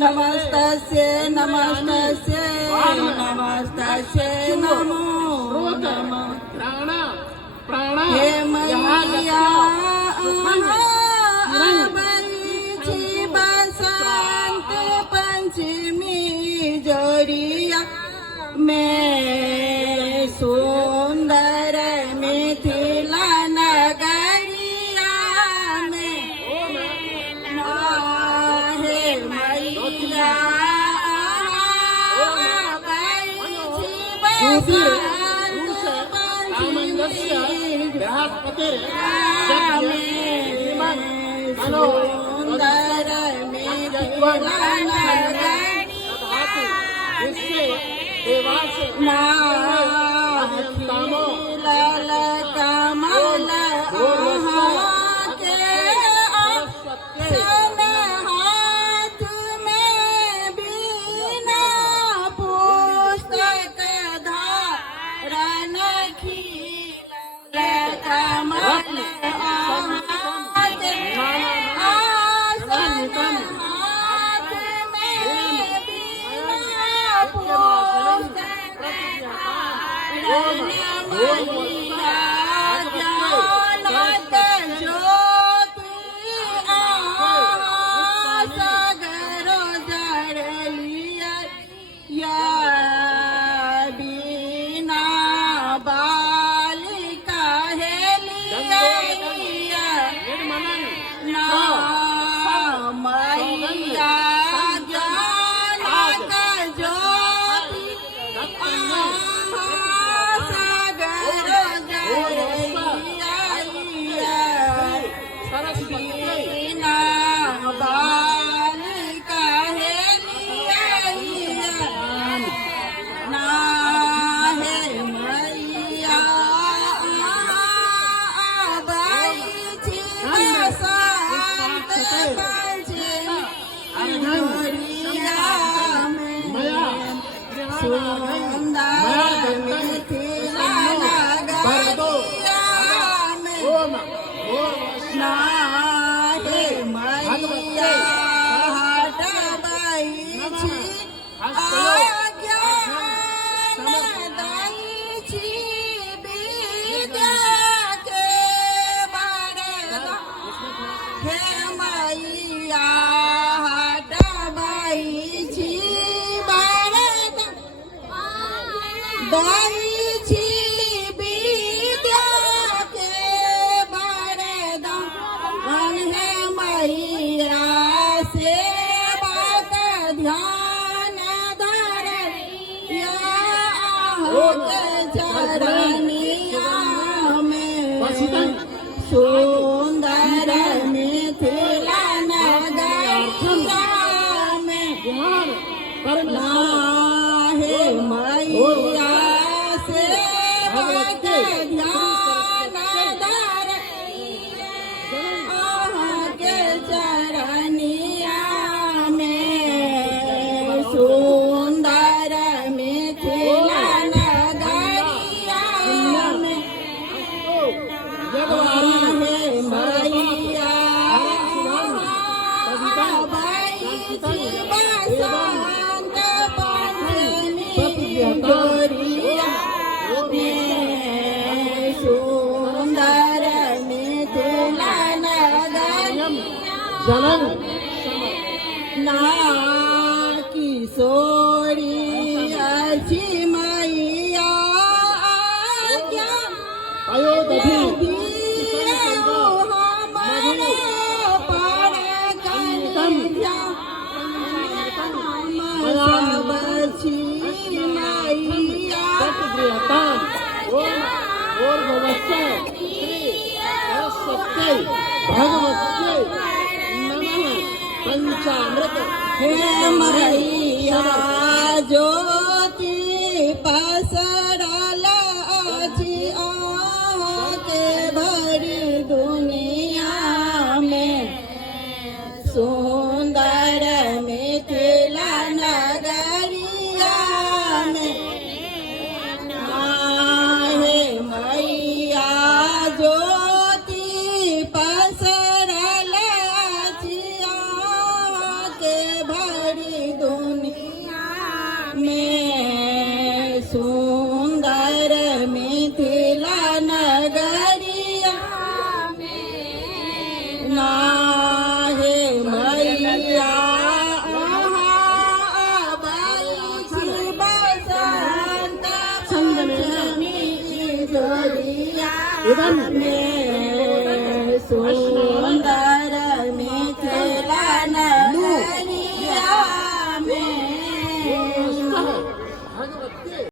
नमस्तस्य नमस्तस्य नमस्तस्य नमो नमः हे मैया आबाईची बसंत पंचमी जोड़िया में सुंदर मिथिला नगरिया में हे मैया आबाईची बसंत सुंदर मिथिला लाल कमल हाथ में बीना पुस्तक धारण खिलल कमल सुंदर मिथिला नगरिया में हे मैया से भक्त ध्यान धर के चरनिया में सुंदर मिथिला नगरिया में मैया बसंत पंचमी जोड़िया में सुंदर मिथिला नगरिया ना किशोरी अच्छी मैया क्या पंचामृत हे मैया ज्योति पसरल अछि के भरी दुनिया में सुंदर मिथिला नगरिया में हे मैया ज्योति पसरल अछि के भरी में